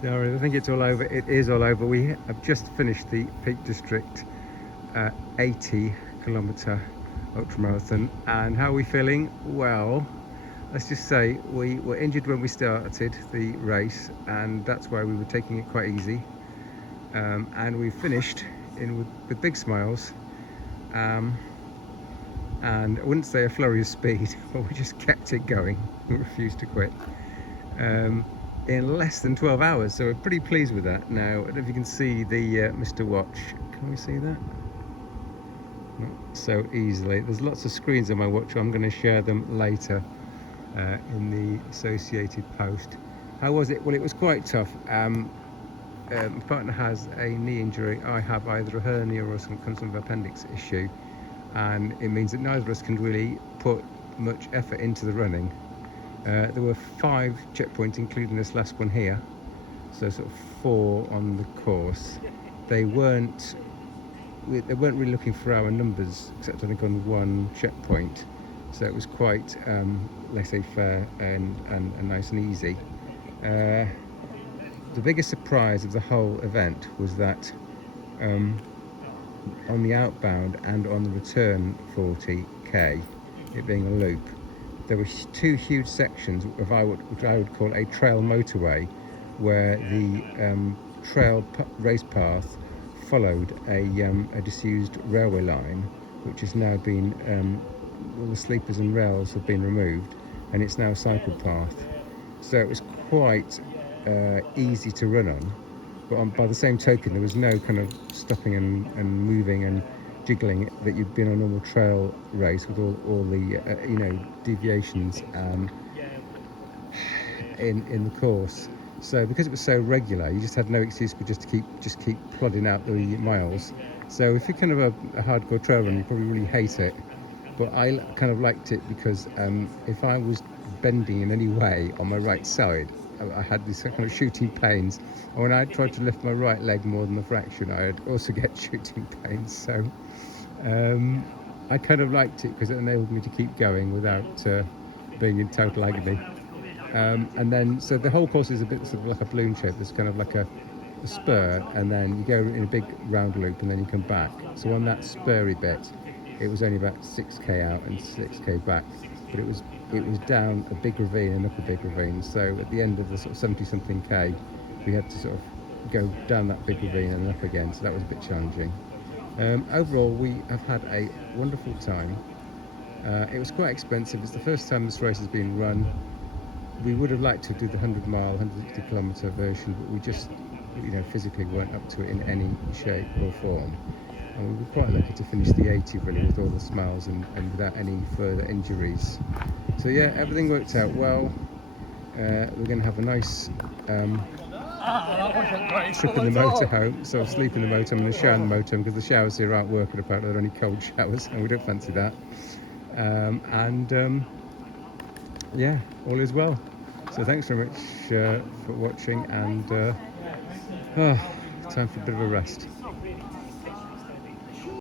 No, I think it's all over. It is all over. We have just finished the Peak District 80-kilometre ultramarathon. And how are we feeling? Well, let's just say we were injured when we started the race, and that's why we were taking it quite easy. And we finished with big smiles. And I wouldn't say a flurry of speed, but we just kept it going. We refused to quit. In less than 12 hours, so we're pretty pleased with that. Now, I don't know if you can see the Mr. Watch. Can we see that? Not so easily. There's lots of screens on my watch. I'm going to share them later in the associated post. How was it? Well, it was quite tough. My partner has a knee injury. I have either a hernia or some kind of appendix issue, and it means that neither of us can really put much effort into the running. There were 5 checkpoints, including this last one here, so sort of 4 on the course. They weren't really looking for our numbers, except I think on 1 checkpoint, so it was quite laissez-faire and nice and easy. The biggest surprise of the whole event was that on the outbound and on the return 40k, it being a loop, there were 2 huge sections of which I would call a trail motorway, where the race path followed a disused railway line, which has now been, all the sleepers and rails have been removed, and it's now a cycle path. So it was quite easy to run on, but by the same token, there was no kind of stopping and moving and jiggling that you'd been on a normal trail race with all the deviations in the course. So because it was so regular, you just had no excuse but just keep plodding out the miles. So if you're kind of a hardcore trail runner, you probably really hate it. But I kind of liked it because if I was bending in any way on my right side, I had these kind of shooting pains, and when I tried to lift my right leg more than a fraction, I'd also get shooting pains. So I kind of liked it because it enabled me to keep going without being in total agony. And then, so the whole course is a bit sort of like a balloon shape. There's kind of like a spur, and then you go in a big round loop, and then you come back. So on that spurry bit, it was only about 6k out and 6k back, but it was down a big ravine and up a big ravine. So at the end of the sort of 70 something k, we had to sort of go down that big ravine and up again, so that was a bit challenging. Overall, we have had a wonderful time. It was quite expensive. It's the first time this race has been run. We would have liked to do the 100-mile, 160-kilometre version, but we just, physically weren't up to it in any shape or form. And we were quite lucky to finish the 80 really with all the smiles and without any further injuries. So yeah, everything worked out well. We're going to have a nice trip in the motorhome. So I'll sleep in the motorhome and shower in the motorhome, because the showers here aren't working apparently. They're only cold showers, and we don't fancy that. Yeah, all is well. So thanks very much for watching, and time for a bit of a rest.